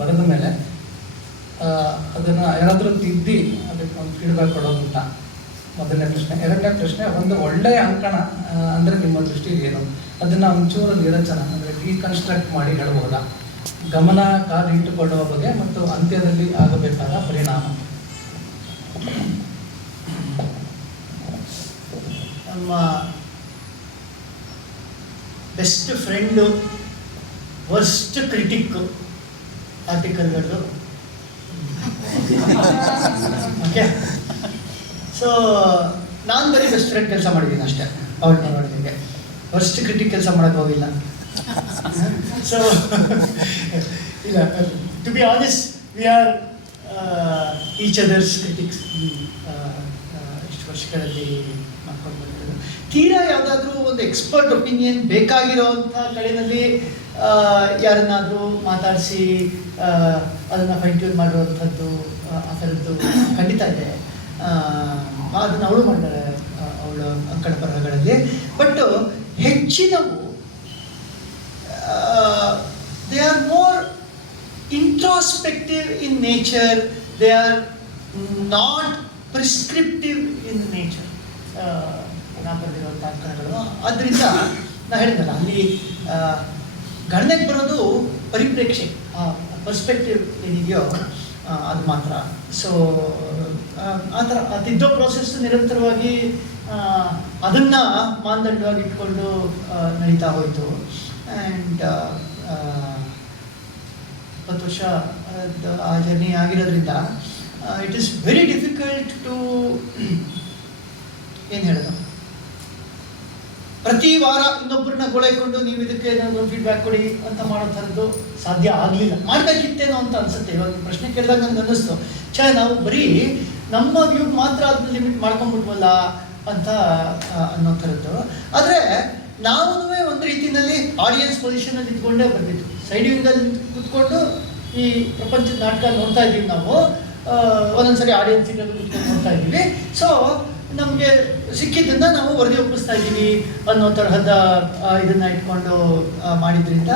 ಬರೆದ ಮೇಲೆ ಅದನ್ನು ಏನಾದರೂ ತಿದ್ದಿ ಅದಕ್ಕೆ ಒಂದು ಫೀಡ್ಬ್ಯಾಕ್ ಕೊಡೋದುಂಟ? ಮೊದಲನೇ ಪ್ರಶ್ನೆ. ಎರಡನೇ ಪ್ರಶ್ನೆ, ಒಂದು ಒಳ್ಳೆಯ ಅಂಕಣ ಅಂದರೆ ನಿಮ್ಮ ದೃಷ್ಟಿಗೆ ಏನು? ಅದನ್ನು ಒಂಚೂರು ವಿರಚನ ಅಂದರೆ ರೀಕನ್ಸ್ಟ್ರಕ್ಟ್ ಮಾಡಿ ಹೇಳ್ಬೋದಾ? ಗಮನ ಕಾದಿಟ್ಟುಕೊಳ್ಳುವ ಬಗ್ಗೆ ಮತ್ತು ಅಂತ್ಯದಲ್ಲಿ ಆಗಬೇಕಾದ ಪರಿಣಾಮ. ನಮ್ಮ ಬೆಸ್ಟ್ ಫ್ರೆಂಡು, ವರ್ಸ್ಟ್ ಕ್ರಿಟಿಕ್ಕು ಆರ್ಟಿಕಲ್ಗಳು. ಓಕೆ, ಸೊ ನಾನು ಬರೀ ಬೆಸ್ಟ್ ಫ್ರೆಂಡ್ ಕೆಲಸ ಮಾಡಿದ್ದೀನಿ ಅಷ್ಟೇ ಅವಳ ನೋಡೋದಕ್ಕೆ. ವರ್ಸ್ಟ್ ಕ್ರಿಟಿಕ್ ಕೆಲಸ ಮಾಡೋಕ್ಕೆ ಹೋಗಿಲ್ಲ. ಸೊ ಇಲ್ಲ, to be honest, we are each others critics. ಇಷ್ಟು ವರ್ಷಗಳಲ್ಲಿ ಮಾಡ್ಕೊಂಡು ಬಂದಿರೋದು. ತೀರಾ ಯಾವುದಾದ್ರೂ ಒಂದು ಎಕ್ಸ್ಪರ್ಟ್ ಒಪಿನಿಯನ್ ಬೇಕಾಗಿರೋವಂಥ ಕಡೆಯಲ್ಲಿ ಯಾರನ್ನಾದರೂ ಮಾತಾಡಿಸಿ ಅದನ್ನು ಫೈನ್ ಟ್ಯೂನ್ ಮಾಡಿರುವಂಥದ್ದು, ಆ ಥರದ್ದು ಖಂಡಿತ ಇದೆ. ಅದನ್ನು ಅವಳು ಮಾಡ್ತಾರೆ ಅವಳ ಅಂಕಣ ಬರಹಗಳಲ್ಲಿ. ಬಟ್ ಹೆಚ್ಚಿನವು they are more introspective in nature, they are not prescriptive in nature ನಾ ಬರೆದಿರುವಂಥ ಅಂಕಣಗಳು. ಆದ್ದರಿಂದ ನಾ ಹೇಳಿದ್ನಲ್ಲ, ಅಲ್ಲಿ ಗಣನೆಗೆ ಬರೋದು ಪರಿಪ್ರೇಕ್ಷೆ, ಪರ್ಸ್ಪೆಕ್ಟಿವ್ ಏನಿದೆಯೋ ಅದು ಮಾತ್ರ. ಸೊ ಆ ಥರ ತಿದ್ದೋ ಪ್ರೋಸೆಸ್ ನಿರಂತರವಾಗಿ ಅದನ್ನು ಮಾನದಂಡವಾಗಿ ಇಟ್ಕೊಂಡು ನಡೀತಾ ಹೋಯಿತು. ಆ್ಯಂಡ್ 20 ವರ್ಷ ಆ ಜರ್ನಿ ಆಗಿರೋದ್ರಿಂದ it is very difficult to ಏನು ಹೇಳೋದು, ಪ್ರತಿ ವಾರ ಇನ್ನೊಬ್ಬರನ್ನ ಗೋಳೈಕೊಂಡು ನೀವು ಇದಕ್ಕೆ ಏನಾದರೂ ಫೀಡ್ಬ್ಯಾಕ್ ಕೊಡಿ ಅಂತ ಮಾಡೋ ಥರದ್ದು ಸಾಧ್ಯ ಆಗಲಿಲ್ಲ. ಮಾಡಬೇಕಿತ್ತೇನೋ ಅಂತ ಅನಿಸುತ್ತೆ. ಇವಾಗ ಪ್ರಶ್ನೆ ಕೇಳಿದಾಗ ನನಗೆ ಅನ್ನಿಸ್ತು, ನಾವು ಬರೀ ನಮ್ಮ ವ್ಯೂಗೆ ಮಾತ್ರ ಅದನ್ನ ಲಿಮಿಟ್ ಮಾಡ್ಕೊಂಡ್ಬಿಟ್ವಲ್ಲ ಅಂತ ಅನ್ನೋ ಥರದ್ದು. ಆದರೆ ನಾವು ಒಂದು ರೀತಿಯಲ್ಲಿ ಆಡಿಯನ್ಸ್ ಪೊಸಿಷನಲ್ಲಿ ಇಟ್ಕೊಂಡೇ ಬಂದಿತ್ತು. ಸೈಡ್ ವಿಂಗಲ್ಲಿ ಕೂತ್ಕೊಂಡು ಈ ಪ್ರಪಂಚದ ನಾಟಕ ನೋಡ್ತಾ ಇದ್ದೀವಿ ನಾವು. ಒಂದೊಂದ್ಸರಿ ಆಡಿಯನ್ಸ್ ಇರೋದು ಕೂತ್ಕೊಂಡು ನೋಡ್ತಾ ಇದ್ದೀವಿ. ಸೊ ನಮಗೆ ಸಿಕ್ಕಿದ್ದನ್ನು ನಾವು ವರದಿ ಒಪ್ಪಿಸ್ತಾ ಇದ್ದೀವಿ ಅನ್ನೋ ತರಹದ ಇದನ್ನು ಇಟ್ಕೊಂಡು ಮಾಡಿದ್ರಿಂದ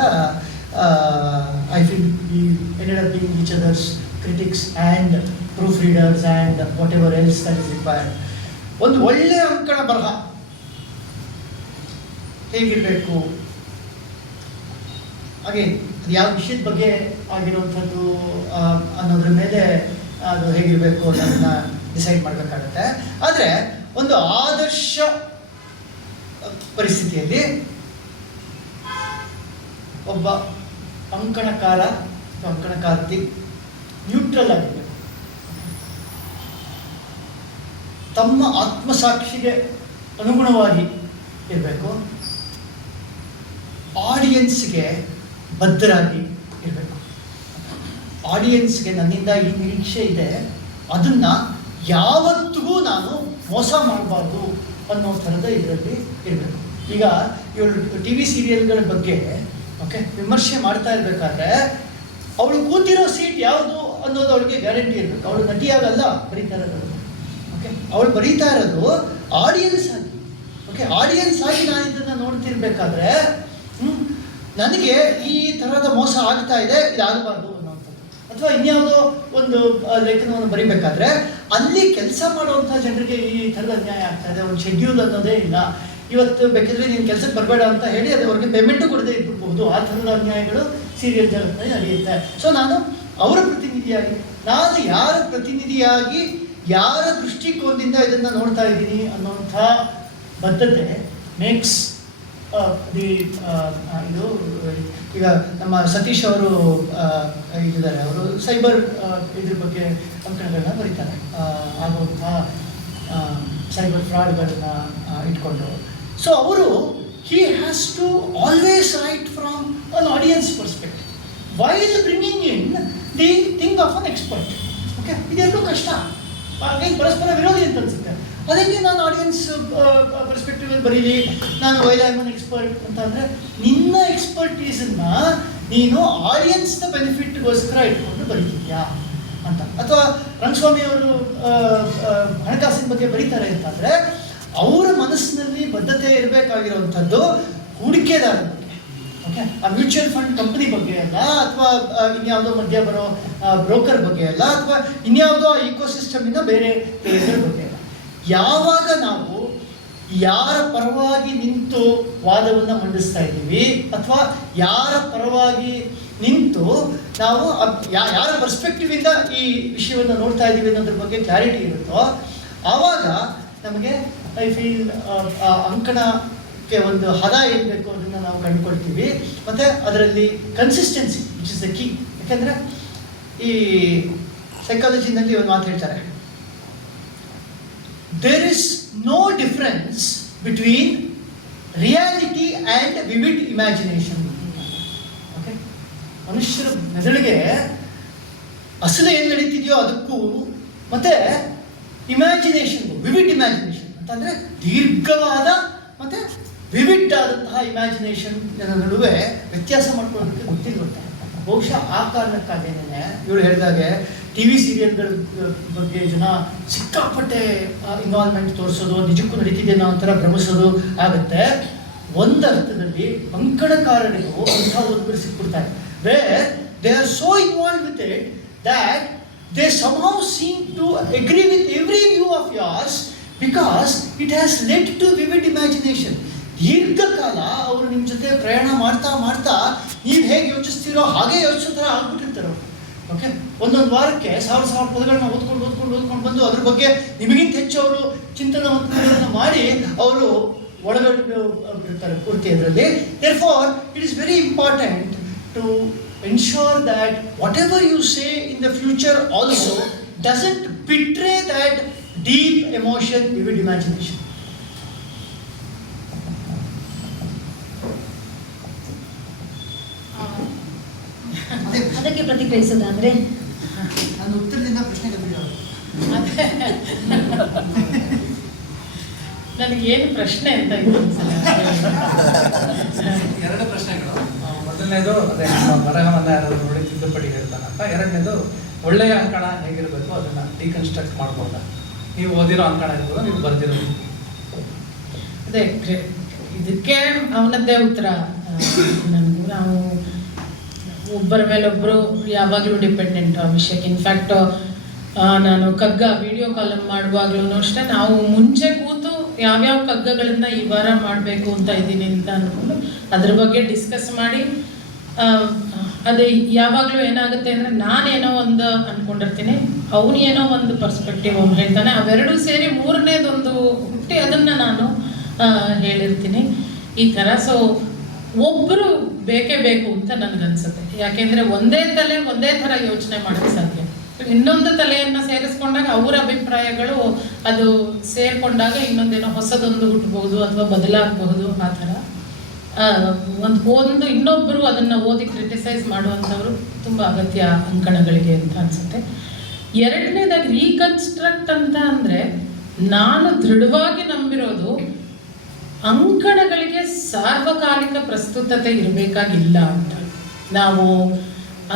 I feel we ended up being each others critics and proof readers and what ever else that is required. ಒಂದು ಒಳ್ಳೆಯ ಅಂಕಣ ಬರಹ ಹೇಗಿರಬೇಕು, ಹಾಗೆ ಅದು ಯಾವ ವಿಷಯದ ಬಗ್ಗೆ ಆಗಿರುವಂಥದ್ದು ಅನ್ನೋದ್ರ ಮೇಲೆ ಅದು ಹೇಗಿರಬೇಕು ಅನ್ನೋದನ್ನ ಡಿಸೈಡ್ ಮಾಡಬೇಕಾಗತ್ತೆ. ಆದರೆ ಒಂದು ಆದರ್ಶ ಪರಿಸ್ಥಿತಿಯಲ್ಲಿ ಒಬ್ಬ ಅಂಕಣಕಾರ ಅಂಕಣಕಾರ್ತಿ ನ್ಯೂಟ್ರಲ್ ಆಗಿರಬೇಕು. ತಮ್ಮ ಆತ್ಮಸಾಕ್ಷಿಗೆ ಅನುಗುಣವಾಗಿ ಇರಬೇಕು. ಆಡಿಯನ್ಸ್ಗೆ ಬದ್ಧರಾಗಿ ಇರಬೇಕು. ಆಡಿಯನ್ಸ್ಗೆ ನನ್ನಿಂದ ಈ ನಿರೀಕ್ಷೆ ಇದೆ, ಅದನ್ನು ಯಾವತ್ತಿಗೂ ನಾನು ಮೋಸ ಮಾಡಬಾರ್ದು ಅನ್ನೋ ಥರದ ಇದರಲ್ಲಿ ಇರಬೇಕು. ಈಗ ಇವಳು ಟಿ ವಿ ಸೀರಿಯಲ್ಗಳ ಬಗ್ಗೆ ವಿಮರ್ಶೆ ಮಾಡ್ತಾ ಇರಬೇಕಾದ್ರೆ ಅವಳು ಕೂತಿರೋ ಸೀಟ್ ಯಾವುದು ಅನ್ನೋದು ಅವಳಿಗೆ ಗ್ಯಾರಂಟಿ ಇರಬೇಕು. ಅವಳು ನಟಿಯಾಗಲ್ಲ ಬರೀತಾ ಇರೋದು. ಅವಳು ಬರೀತಾ ಇರೋದು ಆಡಿಯನ್ಸ್ ಆಗಿ. ಆಡಿಯನ್ಸ್ ಆಗಿ ನಾನು ಇದನ್ನು ನೋಡ್ತಿರ್ಬೇಕಾದ್ರೆ ನನಗೆ ಈ ಥರದ ಮೋಸ ಆಗ್ತಾ ಇದೆ, ಇದಾಗಬಾರ್ದು ಅನ್ನೋವಂಥದ್ದು. ಅಥವಾ ಇನ್ಯಾವುದೋ ಒಂದು ಲೇಖನವನ್ನು ಬರೀಬೇಕಾದ್ರೆ ಅಲ್ಲಿ ಕೆಲಸ ಮಾಡುವಂಥ ಜನರಿಗೆ ಈ ಥರದ ಅನ್ಯಾಯ ಆಗ್ತಾ ಇದೆ, ಒಂದು ಶೆಡ್ಯೂಲ್ ಅನ್ನೋದೇ ಇಲ್ಲ, ಇವತ್ತು ಬೇಕಿದ್ರೆ ನೀನು ಕೆಲಸಕ್ಕೆ ಬರಬೇಡ ಅಂತ ಹೇಳಿ ಅದು ಅವ್ರಿಗೆ ಪೇಮೆಂಟು ಕೊಡದೇ ಇಟ್ಬಿಡ್ಬಹುದು. ಆ ಥರದ ಅನ್ಯಾಯಗಳು ಸೀರಿಯಲ್ ಜಗತ್ತಿನಲ್ಲಿ ನಡೆಯುತ್ತೆ. ಸೊ ನಾನು ಅವರ ಪ್ರತಿನಿಧಿಯಾಗಿ, ನಾನು ಯಾರ ಪ್ರತಿನಿಧಿಯಾಗಿ ಯಾರ ದೃಷ್ಟಿಕೋನದಿಂದ ಇದನ್ನು ನೋಡ್ತಾ ಇದ್ದೀನಿ ಅನ್ನೋಂಥ ಬದ್ಧತೆ ಮೇಕ್ಸ್ ಇದು. ಈಗ ನಮ್ಮ ಸತೀಶ್ ಅವರು ಇದ್ದಾರೆ, ಅವರು ಸೈಬರ್ ಇದ್ರ ಬಗ್ಗೆ ಅಂಕಣಗಳನ್ನ ಬರೀತಾರೆ, ಆಗುವಂಥ ಸೈಬರ್ ಫ್ರಾಡ್ಗಳನ್ನ ಇಟ್ಕೊಂಡು. ಸೊ ಅವರು he has to always write from an audience perspective while bringing in the thing of an expert. ಇದೆಲ್ಲೂ ಕಷ್ಟ, ಹಾಗಾಗಿ ಪರಸ್ಪರ ವಿರೋಧಿ ಅಂತ ಅನ್ಸುತ್ತೆ. ಅದಕ್ಕೆ ನಾನು ಆಡಿಯನ್ಸ್ ಪರ್ಸ್ಪೆಕ್ಟಿವಲ್ಲಿ ಬರೀಲಿ, ನಾನು ವೈಲ್ ಐ ಆಮ್ ಎಕ್ಸ್ಪರ್ಟ್ ಅಂತ ಅಂದರೆ ನಿನ್ನ ಎಕ್ಸ್ಪರ್ಟೀಸನ್ನು ನೀನು ಆಡಿಯನ್ಸ್ನ ಬೆನಿಫಿಟ್ಗೋಸ್ಕರ ಇಟ್ಕೊಂಡು ಬರೀತಿದ್ಯಾ ಅಂತ. ಅಥವಾ ರಂಗಸ್ವಾಮಿ ಅವರು ಹಣಕಾಸಿನ ಬಗ್ಗೆ ಬರೀತಾರೆ ಅಂತಂದರೆ ಅವರ ಮನಸ್ಸಿನಲ್ಲಿ ಬದ್ಧತೆ ಇರಬೇಕಾಗಿರುವಂಥದ್ದು ಹೂಡಿಕೆದಾರರ ಬಗ್ಗೆ. ಓಕೆ, ಆ ಮ್ಯೂಚುವಲ್ ಫಂಡ್ ಕಂಪನಿ ಬಗ್ಗೆ ಅಲ್ಲ, ಅಥವಾ ಇನ್ಯಾವುದೋ ಮಧ್ಯ ಬರೋ ಬ್ರೋಕರ್ ಬಗ್ಗೆ ಅಲ್ಲ, ಅಥವಾ ಇನ್ಯಾವುದೋ ಇಕೋಸಿಸ್ಟಮಿಂದ ಬೇರೆ ಪ್ಲೇಯರ್ಗಳ ಬಗ್ಗೆ ಅಲ್ಲ. ಯಾವಾಗ ನಾವು ಯಾರ ಪರವಾಗಿ ನಿಂತು ವಾದವನ್ನು ಮಂಡಿಸ್ತಾ ಇದ್ದೀವಿ, ಅಥವಾ ಯಾರ ಪರವಾಗಿ ನಿಂತು ನಾವು ಯಾರ ಪರ್ಸ್ಪೆಕ್ಟಿವಿಂದ ಈ ವಿಷಯವನ್ನು ನೋಡ್ತಾ ಇದ್ದೀವಿ ಅನ್ನೋದ್ರ ಬಗ್ಗೆ ಕ್ಲಾರಿಟಿ ಇರುತ್ತೋ, ಆವಾಗ ನಮಗೆ ಐ ಫೀಲ್ ಅಂಕಣಕ್ಕೆ ಒಂದು ಹದ ಏನು ಬೇಕು ಅದನ್ನು ನಾವು ಕಂಡುಕೊಳ್ತೀವಿ. ಮತ್ತು ಅದರಲ್ಲಿ consistency which is the key. ಯಾಕೆಂದರೆ ಈ ಸೈಕಾಲಜಿನಲ್ಲಿ ಒಂದು ಮಾತು ಹೇಳ್ತಾರೆ, there is no difference between reality and vivid imagination. Okay, ಮನುಷ್ಯರ ಮೆದುಳಿಗೆ ಅಸಲು ಏನು ನಡೀತಿದೆಯೋ ಅದಕ್ಕೂ ಮತ್ತು ಇಮ್ಯಾಜಿನೇಷನ್ಗೂ, ವಿವಿಡ್ ಇಮ್ಯಾಜಿನೇಷನ್ ಅಂತಂದರೆ ದೀರ್ಘವಾದ ಮತ್ತು ವಿವಿಡ್ ಆದಂತಹ ಇಮ್ಯಾಜಿನೇಷನ್ ನಡುವೆ ವ್ಯತ್ಯಾಸ ಮಾಡ್ಕೊಳ್ಳೋದಕ್ಕೆ ಗೊತ್ತಿರುತ್ತೆ. ಬಹುಶಃ ಆ ಕಾರಣಕ್ಕಾಗೇನೆ ಇವಳು ಹೇಳಿದಾಗೆ ಟಿ ವಿ ಸೀರಿಯಲ್ಗಳ ಬಗ್ಗೆ ಜನ ಸಿಕ್ಕಾಪಟ್ಟೆ ಇನ್ವಾಲ್ವ್ಮೆಂಟ್ ತೋರಿಸೋದು, ನಿಜಕ್ಕೂ ನಡೀತಿದೆ ಅನ್ನೋ ಒಂಥರ ಭ್ರಮಿಸೋದು ಆಗುತ್ತೆ. ಒಂದು ಅರ್ಥದಲ್ಲಿ ಅಂಕಣಕಾರರಿಗೂ ಅಂಥ ಒಂದು ಸಿಕ್ಬಿಡ್ತಾರೆ, where they are so involve with it that they somehow seem to agree with every view of yours because it has led to vivid imagination. ದೀರ್ಘಕಾಲ ಅವರು ನಿಮ್ಮ ಜೊತೆ ಪ್ರಯಾಣ ಮಾಡ್ತಾ ಮಾಡ್ತಾ ನೀವು ಹೇಗೆ ಯೋಚಿಸ್ತೀರೋ ಹಾಗೆ ಯೋಚಿಸೋ ಥರ ಆಗ್ಬಿಟ್ಟಿರ್ತಾರೆ. ಓಕೆ, ಒಂದೊಂದು ವಾರಕ್ಕೆ ಸಾವಿರ ಪದಗಳನ್ನ ಓದ್ಕೊಂಡು ಬಂದು ಅದ್ರ ಬಗ್ಗೆ ನಿಮಗಿಂತ ಹೆಚ್ಚು ಅವರು ಚಿಂತನವನ್ನು ಮಾಡಿ ಅವರು ಒಳಗಟ್ಟಿರ್ತಾರೆ ಪೂರ್ತಿ ಅದರಲ್ಲಿ. therefore it is very important to ensure that whatever you say in the future also doesn't betray that deep emotion, vivid imagination. ಅದಕ್ಕೆ ಪ್ರತಿಕ್ರಿಯಿಸೋದಾದ್ರೆ ನಾನು ಉತ್ತರದಿಂದ ಪ್ರಶ್ನೆಗೆ ಬಿಡೋದು. ನನಗೇನು ಪ್ರಶ್ನೆ ಅಂತ ಇದೆ ಎರಡು ಪ್ರಶ್ನೆಗಳು. ಮೊದಲನೇದು ಅದೇ ನಮ್ಮ ಬರಹವನ್ನು ಯಾರಾದರೂ ನೋಡಿ ತಿದ್ದುಪಡಿ ಹೇಳ್ತಾನಂತ. ಎರಡನೇದು ಒಳ್ಳೆಯ ಅಂಕಣ ಹೇಗಿರಬೇಕು ಅದನ್ನು ಡಿಕನ್ಸ್ಟ್ರಕ್ಟ್ ಮಾಡ್ಬೋದಾ? ನೀವು ಓದಿರೋ ಅಂಕಣ ಇರ್ಬೋದು, ನೀವು ಬರೆದಿರೋದು. ಅದೇ ಇದಕ್ಕೆ ಅವನದ್ದೇ ಉತ್ತರ. ನನಗೂ ನಾವು ಒಬ್ಬರ ಮೇಲೊಬ್ಬರು ಯಾವಾಗಲೂ ಡಿಪೆಂಡೆಂಟ್ ಆ ವಿಷಯಕ್ಕೆ. ಇನ್ಫ್ಯಾಕ್ಟ್ ನಾನು ಕಗ್ಗ ವಿಡಿಯೋ ಕಾಲಮ್ ಮಾಡುವಾಗಲೂ ಅಷ್ಟೇ ನಾವು ಮುಂಚೆ ಕೂತು ಯಾವ್ಯಾವ ಕಗ್ಗಗಳನ್ನ ಈ ವಾರ ಮಾಡಬೇಕು ಅಂತ ಇದ್ದೀನಿ ಅಂತ ಅಂದ್ಕೊಂಡು ಅದ್ರ ಬಗ್ಗೆ ಡಿಸ್ಕಸ್ ಮಾಡಿ, ಅದೇ ಯಾವಾಗಲೂ ಏನಾಗುತ್ತೆ ಅಂದರೆ ನಾನೇನೋ ಒಂದು ಅಂದ್ಕೊಂಡಿರ್ತೀನಿ, ಅವನು ಏನೋ ಒಂದು ಪರ್ಸ್ಪೆಕ್ಟಿವ್ ಅವ್ನು ಹೇಳ್ತಾನೆ, ಅವೆರಡೂ ಸೇರಿ ಮೂರನೇದೊಂದು ಹುಟ್ಟಿ ಅದನ್ನು ನಾನು ಹೇಳಿರ್ತೀನಿ ಈ ಥರ. ಸೊ ಒಬ್ಬರು ಬೇಕೇ ಬೇಕು ಅಂತ ನನಗನ್ಸುತ್ತೆ. ಯಾಕೆಂದರೆ ಒಂದೇ ತಲೆ ಒಂದೇ ಥರ ಯೋಚನೆ ಮಾಡೋಕ್ಕೆ ಸಾಧ್ಯ. ಇನ್ನೊಂದು ತಲೆಯನ್ನು ಸೇರಿಸ್ಕೊಂಡಾಗ ಅವರ ಅಭಿಪ್ರಾಯಗಳು ಅದು ಸೇರಿಕೊಂಡಾಗ ಇನ್ನೊಂದೇನೋ ಹೊಸದೊಂದು ಹುಟ್ಟಬಹುದು ಅಥವಾ ಬದಲಾಗಬಹುದು. ಆ ಥರ ಒಂದು ಇನ್ನೊಬ್ಬರು ಅದನ್ನು ಓದಿ ಕ್ರಿಟಿಸೈಸ್ ಮಾಡುವಂಥವ್ರು ತುಂಬ ಅಗತ್ಯ ಅಂಕಣಗಳಿಗೆ ಅಂತ ಅನಿಸುತ್ತೆ. ಎರಡನೇದಾಗಿ ರೀಕನ್ಸ್ಟ್ರಕ್ಟ್ ಅಂತ ಅಂದರೆ ನಾನು ದೃಢವಾಗಿ ನಂಬಿರೋದು ಅಂಕಣಗಳಿಗೆ ಸಾರ್ವಕಾಲಿಕ ಪ್ರಸ್ತುತತೆ ಇರಬೇಕಾಗಿಲ್ಲ ಅಂತ. ನಾವು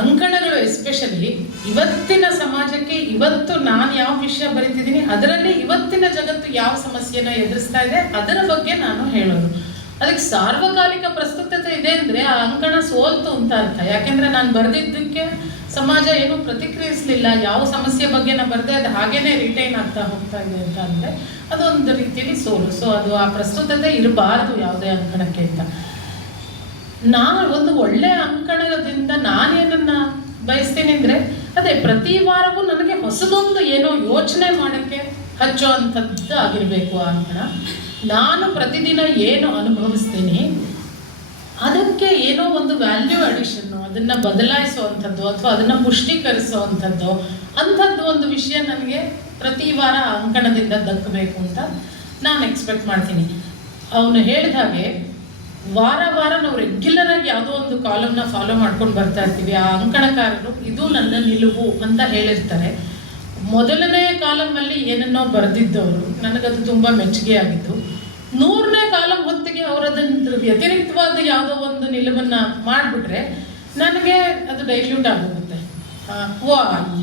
ಅಂಕಣಗಳು ಎಸ್ಪೆಷಲಿ ಇವತ್ತಿನ ಸಮಾಜಕ್ಕೆ ಇವತ್ತು ನಾನು ಯಾವ ವಿಷಯ ಬರೀತಿದ್ದೀನಿ ಅದರಲ್ಲಿ ಇವತ್ತಿನ ಜಗತ್ತು ಯಾವ ಸಮಸ್ಯೆನ ಎದುರಿಸ್ತಾ ಇದೆ ಅದರ ಬಗ್ಗೆ ನಾನು ಹೇಳೋದು. ಅದಕ್ಕೆ ಸಾರ್ವಕಾಲಿಕ ಪ್ರಸ್ತುತತೆ ಇದೆ ಅಂದರೆ ಆ ಅಂಕಣ ಸೋಲ್ತು ಅಂತ ಅರ್ಥ. ಯಾಕೆಂದರೆ ನಾನು ಬರೆದಿದ್ದಕ್ಕೆ ಸಮಾಜ ಏನೂ ಪ್ರತಿಕ್ರಿಯಿಸಲಿಲ್ಲ, ಯಾವ ಸಮಸ್ಯೆ ಬಗ್ಗೆ ನಾನು ಬರೆದೆ ಅದು ಹಾಗೇನೆ ರಿಟೈನ್ ಆಗ್ತಾ ಹೋಗ್ತಾ ಇದೆ ಅಂತ ಅಂದರೆ ಅದೊಂದು ರೀತಿಯಲ್ಲಿ ಸೋಲು. ಸೊ ಅದು ಆ ಪ್ರಸ್ತುತತೆ ಇರಬಾರ್ದು ಯಾವುದೇ ಅಂಕಣಕ್ಕೆ ಅಂತ. ನಾನು ಒಂದು ಒಳ್ಳೆಯ ಅಂಕಣದಿಂದ ನಾನೇನನ್ನ ಬಯಸ್ತೀನಿ ಅಂದರೆ ಅದೇ ಪ್ರತಿ ವಾರವೂ ನನಗೆ ಹೊಸದೊಂದು ಏನೋ ಯೋಚನೆ ಮಾಡೋಕ್ಕೆ ಹಚ್ಚೋ ಅಂಥದ್ದು ಆಗಿರಬೇಕು ಆ ಅಂಕಣ. ನಾನು ಪ್ರತಿದಿನ ಏನು ಅನುಭವಿಸ್ತೀನಿ ಅದಕ್ಕೆ ಏನೋ ಒಂದು ವ್ಯಾಲ್ಯೂ ಅಡಿಷನ್ನು, ಅದನ್ನು ಬದಲಾಯಿಸುವಂಥದ್ದು ಅಥವಾ ಅದನ್ನು ಪುಷ್ಟೀಕರಿಸುವಂಥದ್ದು ಅಂಥದ್ದು ಒಂದು ವಿಷಯ ನನಗೆ ಪ್ರತಿ ವಾರ ಅಂಕಣದಿಂದ ದಕ್ಕಬೇಕು ಅಂತ ನಾನು ಎಕ್ಸ್ಪೆಕ್ಟ್ ಮಾಡ್ತೀನಿ. ಅವನು ಹೇಳಿದ ಹಾಗೆ ವಾರ ನಾವು ರೆಗ್ಯುಲರಾಗಿ ಯಾವುದೋ ಒಂದು ಕಾಲಮ್ನ ಫಾಲೋ ಮಾಡ್ಕೊಂಡು ಬರ್ತಾ ಇರ್ತೀವಿ. ಆ ಅಂಕಣಕಾರರು ಇದು ನನ್ನ ನಿಲುವು ಅಂತ ಹೇಳಿರ್ತಾರೆ. ಮೊದಲನೇ ಕಾಲಮಲ್ಲಿ ಏನನ್ನೋ ಬರೆದಿದ್ದವರು ನನಗದು ತುಂಬ ಮೆಚ್ಚುಗೆ ಆಗಿತ್ತು. 100ನೇ ಕಾಲಮ್ ಹೊತ್ತಿಗೆ ಅವರದನ್ನು ವ್ಯತಿರಿಕ್ತವಾದ ಯಾವುದೋ ಒಂದು ನಿಲುವನ್ನು ಮಾಡಿಬಿಟ್ರೆ ನನಗೆ ಅದು ಡೈಲ್ಯೂಟ್ ಆಗೋಗುತ್ತೆ.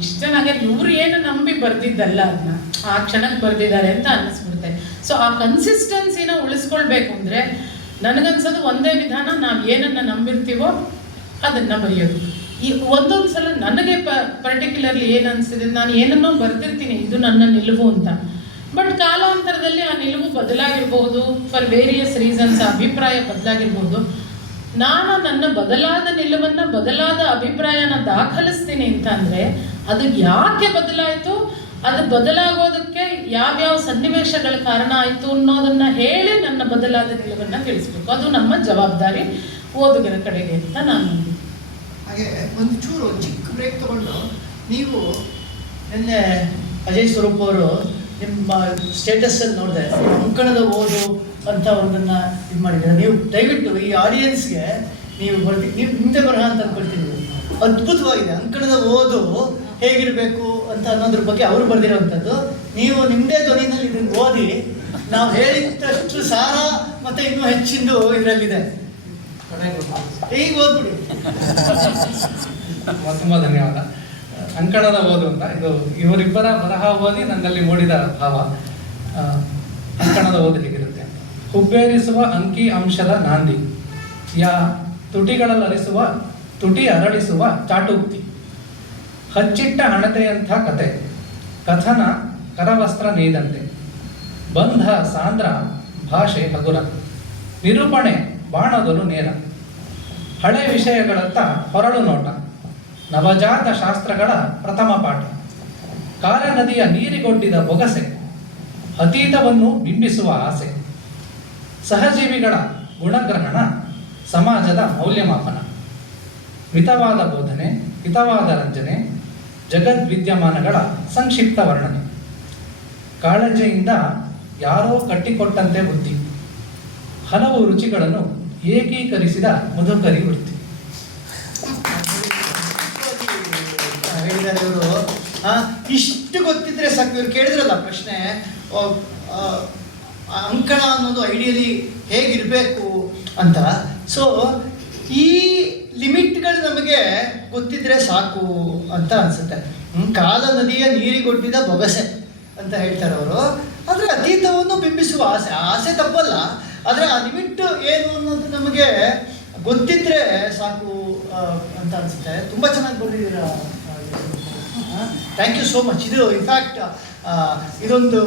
ಇಷ್ಟೇ ಹಾಗೆ ಇವ್ರು ಏನು ನಂಬಿ ಬರೆದಿದ್ದಲ್ಲ, ಅದನ್ನ ಆ ಕ್ಷಣಕ್ಕೆ ಬರೆದಿದ್ದಾರೆ ಅಂತ ಅನ್ನಿಸ್ಬಿಡುತ್ತೆ. ಸೊ ಆ ಕನ್ಸಿಸ್ಟೆನ್ಸಿನ ಉಳಿಸ್ಕೊಳ್ಬೇಕು ಅಂದರೆ ನನಗನ್ಸೋದು ಒಂದೇ ವಿಧಾನ, ನಾವು ಏನನ್ನು ನಂಬಿರ್ತೀವೋ ಅದನ್ನು ಬರೆಯೋದು. ಈ ಒಂದೊಂದು ಸಲ ನನಗೆ ಪರ್ಟಿಕ್ಯುಲರ್ಲಿ ಏನು ಅನಿಸಿದೆ, ನಾನು ಏನನ್ನೋ ಬರೆದಿರ್ತೀನಿ ಇದು ನನ್ನ ನಿಲುವು ಅಂತ, ಬಟ್ ಕಾಲಾಂತರದಲ್ಲಿ ಆ ನಿಲುವು ಬದಲಾಗಿರ್ಬೋದು, ಫಾರ್ ವೇರಿಯಸ್ ರೀಸನ್ಸ್ ಅಭಿಪ್ರಾಯ ಬದಲಾಗಿರ್ಬೋದು. ನಾನು ನನ್ನ ಬದಲಾದ ನಿಲುವನ್ನು, ಬದಲಾದ ಅಭಿಪ್ರಾಯನ ದಾಖಲಿಸ್ತೀನಿ ಅಂತ ಅಂದರೆ ಅದು ಯಾಕೆ ಬದಲಾಯಿತು, ಅದು ಬದಲಾಗೋದಕ್ಕೆ ಯಾವ್ಯಾವ ಸನ್ನಿವೇಶಗಳ ಕಾರಣ ಆಯಿತು ಅನ್ನೋದನ್ನು ಹೇಳಿ ನನ್ನ ಬದಲಾದ ನಿಲುವನ್ನು ತಿಳಿಸ್ಬೇಕು. ಅದು ನಮ್ಮ ಜವಾಬ್ದಾರಿ ಓದುಗರ ಕಡೆಗೆ ಅಂತ ನಾನು ಹಾಗೆ ಒಂದು ಚೂರು ಚಿಕ್ಕ ಬ್ರೇಕ್ ತಗೊಂಡು, ನೀವು ನಿನ್ನೆ ಅಜಯ್ ಸ್ವರೂಪ್ ಅವರು ನಿಮ್ಮ ಸ್ಟೇಟಸಲ್ಲಿ ನೋಡಿದೆ, ಅಂಕಣದ ಓದು ಅಂತ ಒಂದನ್ನು ಇದು ಮಾಡಿದ್ದೀರ. ನೀವು ದಯವಿಟ್ಟು ಈ ಆಡಿಯನ್ಸ್ಗೆ ನೀವು ನಿಮ್ಮದೇ ಬರಹ ಅಂತ ಅಂದ್ಕೊಳ್ತೀನಿ, ಅದ್ಭುತವಾಗಿದೆ. ಅಂಕಣದ ಓದು ಹೇಗಿರಬೇಕು ಅಂತ ಅನ್ನೋದ್ರ ಬಗ್ಗೆ ಅವರು ಬರೆದಿರೋವಂಥದ್ದು. ನೀವು ನಿಮ್ಮದೇ ಧ್ವನಿನಲ್ಲಿ ಇದನ್ನು ಓದಿ, ನಾವು ಹೇಳಿದ್ದಷ್ಟು ಸಾರ ಮತ್ತು ಇನ್ನೂ ಹೆಚ್ಚಿಂದು ಇದರಲ್ಲಿದೆ. ಈಗ ಓದ್ಬಿಡಿ. ತುಂಬ ಧನ್ಯವಾದ. ಅಂಕಣದ ಓದು ಅಂತ ಇದು ಇವರಿಬ್ಬರ ಬರಹ ಓದಿ ನನ್ನಲ್ಲಿ ಮೂಡಿದ ಭಾವ. ಅಂಕಣದ ಓದು ಹೇಗಿರುತ್ತೆ ಅಂತ. ಹುಬ್ಬೇರಿಸುವ ಅಂಕಿ ಅಂಶದ ನಾಂದಿ, ತುಟಿಗಳಲ್ಲರಿಸುವ ತುಟಿ ಅರಳಿಸುವ ಚಾಟುಕ್ತಿ, ಹಚ್ಚಿಟ್ಟ ಹಣತೆಯಂಥ ಕತೆ, ಕಥನ ಕರವಸ್ತ್ರ ನೇಯ್ದಂತೆ, ಬಂಧ ಸಾಂದ್ರ ಭಾಷೆ ಹಗುರ, ನಿರೂಪಣೆ ಬಾಣದೊಲು ನೇರ, ಹಳೆ ವಿಷಯಗಳತ್ತ ಹೊರಳು ನೋಟ, ನವಜಾತ ಶಾಸ್ತ್ರಗಳ ಪ್ರಥಮ ಪಾಠ, ಕಾರ್ಯನದಿಯ ನೀರಿಗೊಡ್ಡಿದ ಬೊಗಸೆ, ಅತೀತವನ್ನು ಬಿಂಬಿಸುವ ಆಸೆ, ಸಹಜೀವಿಗಳ ಗುಣಗ್ರಹಣ, ಸಮಾಜದ ಮೌಲ್ಯಮಾಪನ, ಮಿತವಾದ ಬೋಧನೆ, ಹಿತವಾದ ರಂಜನೆ, ಜಗದ್ವಿದ್ಯಮಾನಗಳ ಸಂಕ್ಷಿಪ್ತ ವರ್ಣನೆ, ಕಾಳಜಿಯಿಂದ ಯಾರೋ ಕಟ್ಟಿಕೊಟ್ಟಂತೆ ಬುದ್ಧಿ, ಹಲವು ರುಚಿಗಳನ್ನು ಏಕೀಕರಿಸಿದ ಮಧುಕರಿ ವೃತ್ತಿ. ಹೇಳಿದ್ದಾರೆ ಇವರು. ಇಷ್ಟು ಗೊತ್ತಿದ್ರೆ ಸಾಕು. ಇವ್ರು ಕೇಳಿದ್ರಲ್ಲ ಪ್ರಶ್ನೆ, ಅಂಕಣ ಅನ್ನೋದು ಐಡಿಯಲಿ ಹೇಗಿರಬೇಕು ಅಂತ. ಸೊ ಈ ಲಿಮಿಟ್ಗಳು ನಮಗೆ ಗೊತ್ತಿದ್ರೆ ಸಾಕು ಅಂತ ಅನಿಸುತ್ತೆ. ಕಾಲ ನದಿಯ ನೀರಿಗೊಡ್ಡಿದ ಬೊಗಸೆ ಅಂತ ಹೇಳ್ತಾರೆ ಅವರು. ಆದರೆ ಅತೀತವನ್ನು ಬಿಂಬಿಸುವ ಆಸೆ, ಆಸೆ ತಪ್ಪಲ್ಲ, ಆದರೆ ಆ ಲಿಮಿಟ್ ಏನು ಅನ್ನೋದು ನಮಗೆ ಗೊತ್ತಿದ್ರೆ ಸಾಕು ಅಂತ ಅನಿಸುತ್ತೆ. ತುಂಬ ಚೆನ್ನಾಗಿ ಬಂದಿದ್ದೀರಾ. Thank you so much. ಇದು ಇನ್ಫ್ಯಾಕ್ಟ್ ಇದೊಂದು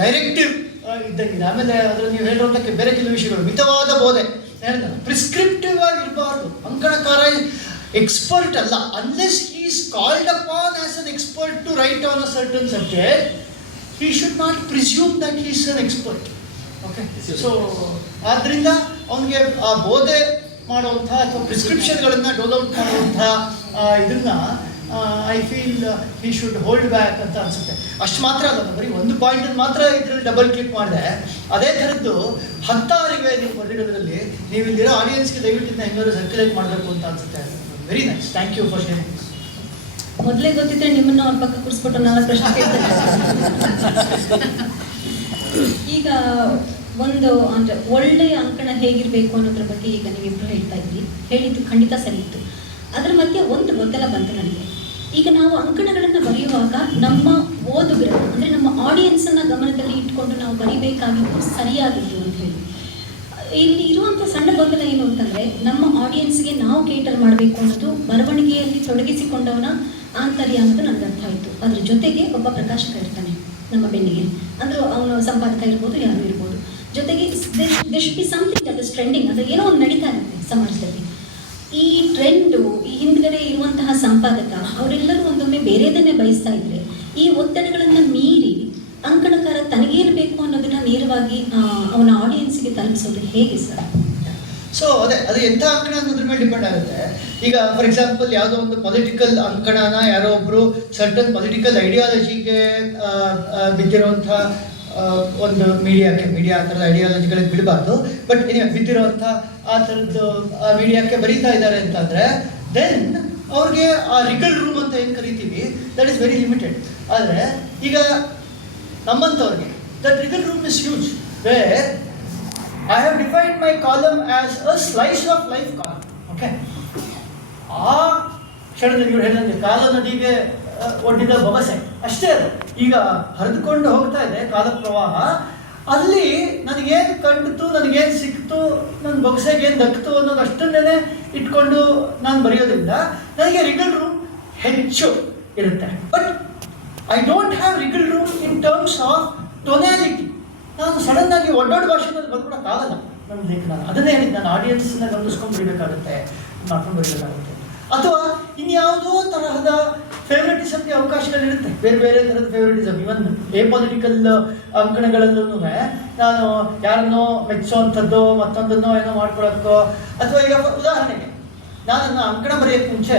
ಡೈರೆಕ್ಟಿವ್ ಇದ್ದಂಗಿದೆ. ಆಮೇಲೆ ಅದರಲ್ಲಿ ನೀವು ಹೇಳಿರೋದಕ್ಕೆ ಬೇರೆ ಕೆಲವು ವಿಷಯಗಳು, ಮಿತವಾದ ಬೋಧೆ ಹೇಳಿದ, ಪ್ರಿಸ್ಕ್ರಿಪ್ಟಿವ್ ಆಗಿರಬಾರ್ದು. ಅಂಕಣಕಾರ ಎಕ್ಸ್ಪರ್ಟ್ ಅಲ್ಲ, unless he is called upon as an expert to write on a certain subject, he should not presume that he is an expert. Okay, so ಆದ್ದರಿಂದ ಅವನಿಗೆ ಆ ಬೋಧೆ ಮಾಡುವಂಥ ಅಥವಾ ಪ್ರಿಸ್ಕ್ರಿಪ್ಷನ್ಗಳನ್ನು ಡೋಲ್ಔಟ್ ಮಾಡುವಂಥ ಇದನ್ನು I feel he should hold back ಅಂತ ಅನಿಸುತ್ತೆ. ಅಷ್ಟು ಮಾತ್ರ ಅಲ್ಲ, ಬರೀ ಒಂದು ಪಾಯಿಂಟನ್ನು ಮಾತ್ರ ಇದರಲ್ಲಿ ಡಬಲ್ ಕ್ಲಿಕ್ ಮಾಡಿದೆ. ಅದೇ ಥರದ್ದು 10 ಇವೆ ನೀವು ಬರೆದಿರೋದ್ರಲ್ಲಿ. ನೀವು ಇಲ್ಲಿರೋ ಆಡಿಯನ್ಸ್ಗೆ ದಯವಿಟ್ಟು ಹೆಂಗಾದ್ರು ಸರ್ಕ್ಯುಲೇಟ್ ಮಾಡಬೇಕು ಅಂತ ಅನಿಸುತ್ತೆ. Very nice, thank you for sharing. ಮೊದಲೇ ಗೊತ್ತಿದ್ರೆ ನಿಮ್ಮನ್ನು ಅವ್ರ ಪಕ್ಕ ಕೂರಿಸ್ಬಿಟ್ಟು ನಾನು ಪ್ರಶ್ನೆ ಕೇಳ್ತೇನೆ. ಈಗ ಒಂದು ಅಂದರೆ ಒಳ್ಳೆಯ ಅಂಕಣ ಹೇಗಿರಬೇಕು ಅನ್ನೋದ್ರ ಬಗ್ಗೆ ಈಗ ನೀವಿಬ್ಬರು ಹೇಳ್ತಾ ಇದ್ರಿ, ಹೇಳಿದ್ದು ಖಂಡಿತ ಸರಿ ಇತ್ತು. ಅದರ ಮಧ್ಯೆ ಒಂದು ಗೊಂದಲ ಬಂತು ನನಗೆ. ಈಗ ನಾವು ಅಂಕಣಗಳನ್ನು ಬರೆಯುವಾಗ ನಮ್ಮ ಓದುಗರನ್ನು ಅಂದರೆ ನಮ್ಮ ಆಡಿಯನ್ಸನ್ನು ಗಮನದಲ್ಲಿ ಇಟ್ಕೊಂಡು ನಾವು ಬರಿಬೇಕಾಗಿದ್ದು ಸರಿಯಾಗಿದ್ದು ಅಂತ ಹೇಳಿ, ಇಲ್ಲಿ ಇರುವಂಥ ಸಣ್ಣ ಗೊಂದಲ ಏನು ಅಂತಂದರೆ, ನಮ್ಮ ಆಡಿಯನ್ಸ್ಗೆ ನಾವು ಕೇಟರ್ ಮಾಡಬೇಕು ಅನ್ನೋದು ಬರವಣಿಗೆಯಲ್ಲಿ ತೊಡಗಿಸಿಕೊಂಡವನ ಆಂತರ್ಯ ಅನ್ನೋದು ನನಗೆ ಅರ್ಥ ಆಯಿತು. ಅದ್ರ ಜೊತೆಗೆ ಒಬ್ಬ ಪ್ರಕಾಶಕ ಇರ್ತಾನೆ ನಮ್ಮ ಬೆನ್ನಿಗೆ, ಅಂದರೆ ಅವನು ಸಂಪಾದಕ ಇರ್ಬೋದು, ಯಾರು ಇರ್ಬೋದು. ಜೊತೆಗೆ there should be something that is trending, ಅಂದರೆ ಏನೋ ಒಂದು ನಡೀತಾ ಇರುತ್ತೆ ಸಮಾಜದಲ್ಲಿ. ಈ ಟ್ರೆಂಡು, ಈ ಹಿಂದ್ಗಡೆ ಇರುವಂತಹ ಸಂಪಾದಕ ಅವರೆಲ್ಲರೂ ಒಂದೊಮ್ಮೆ ಬೇರೆದನ್ನೇ ಬಯಸ್ತಾ ಇದ್ರೆ, ಈ ಒತ್ತಡಗಳನ್ನು ಮೀರಿ ಅಂಕಣಕಾರ ತನಗೇನು ಬೇಕು ಅನ್ನೋದನ್ನ ನೇರವಾಗಿ ಅವನ ಆಡಿಯನ್ಸ್ಗೆ ತಲುಪಿಸೋದು ಹೇಗೆ ಸರ್? ಸೊ ಅದು ಎಂಥ ಅಂಕಣ ಅನ್ನೋದ್ರ ಮೇಲೆ ಡಿಪೆಂಡ್ ಆಗುತ್ತೆ. ಈಗ ಫಾರ್ ಎಕ್ಸಾಂಪಲ್ ಯಾವುದೋ ಒಂದು ಪೊಲಿಟಿಕಲ್ ಅಂಕಣನ ಯಾರೋ ಒಬ್ಬರು ಸರ್ಟನ್ ಪೊಲಿಟಿಕಲ್ ಐಡಿಯಾಲಜಿಗೆ ಬಿದ್ದಿರುವಂಥ ಒಂದು ಮೀಡಿಯಾ ಆ ಥರದ ಐಡಿಯಾಲಜಿಗಳಿಗೆ ಬಿಡಬಾರ್ದು. ಬಟ್ ಬಿದ್ದಿರುವಂಥ ಆ ಥರದ್ದು ಮೀಡಿಯಾಕ್ಕೆ ಬರೀತಾ ಇದ್ದಾರೆ ಅಂತಂದರೆ ದೆನ್ ಅವ್ರಿಗೆ ಆ ರಿಗಲ್ ರೂಮ್ ಅಂತ ಏನು ಕರಿತೀವಿ, ದಟ್ ಈಸ್ ವೆರಿ ಲಿಮಿಟೆಡ್. ಆದರೆ ಈಗ ನಮ್ಮಂಥವ್ರಿಗೆ that regal room is huge, where I have defined my column as a slice of life column. Okay. ಆ ಕ್ಷಣದಲ್ಲಿ ಇವರು ಹೇಳಿದಂಗೆ ಕಾಲ ನದಿಗೆ ಒಡ್ಡಿದ ಬೊಗಸೆ ಅಷ್ಟೇ. ಅದು ಈಗ ಹರಿದುಕೊಂಡು ಹೋಗ್ತಾ ಇದೆ ಕಾಲ ಪ್ರವಾಹ. ಅಲ್ಲಿ ನನಗೇನು ಕಂಡಿತು, ನನಗೇನು ಸಿಕ್ತು, ನನ್ನ ಬೊಗಸೆಗೆ ಏನು ದಕ್ತು ಅನ್ನೋದು ಅಷ್ಟನ್ನೇ ಇಟ್ಕೊಂಡು ನಾನು ಬರೆಯೋದ್ರಿಂದ ನನಗೆ ರಿಗಲ್ ರೂಮ್ ಹೆಚ್ಚು ಇರುತ್ತೆ. But I don't have regal room in terms of tonality. ನಾನು ಸಡನ್ನಾಗಿ ಒಡ್ಡೊಡ್ಡ ಭಾಷೆನಲ್ಲಿ ಬರ್ಕೊಳಕ್ಕಾಗಲ್ಲ ನನ್ನ ಲೇಖನ. ಅದನ್ನೇ ಹೇಳಿದ್ದು, ನಾನು ಆಡಿಯನ್ಸ್ನ ಗಮನಿಸ್ಕೊಂಡು ಬರೀಬೇಕಾಗುತ್ತೆ, ಮಾಡ್ಕೊಂಡು ಬರೀಬೇಕಾಗುತ್ತೆ. ಅಥವಾ ಇನ್ಯಾವುದೋ ತರಹದ ಫೇವ್ರೆಟಿಸಮ್ಗೆ ಅವಕಾಶಗಳಿರುತ್ತೆ, ಬೇರೆ ಬೇರೆ ಥರದ ಫೇವ್ರೆಟಿಸಮ್. ಇವನ್ ಪೊಲಿಟಿಕಲ್ ಅಂಕಣಗಳಲ್ಲೂ ನಾನು ಯಾರನ್ನೋ ಮೆಚ್ಚುವಂಥದ್ದು, ಮತ್ತೊಂದನ್ನೋ ಏನೋ ಮಾಡ್ಕೊಳಕ್ಕೋ, ಅಥವಾ ಈಗ ಉದಾಹರಣೆಗೆ ನಾನು ಅಂಕಣ ಬರೆಯೋಕ್ಕೆ ಮುಂಚೆ,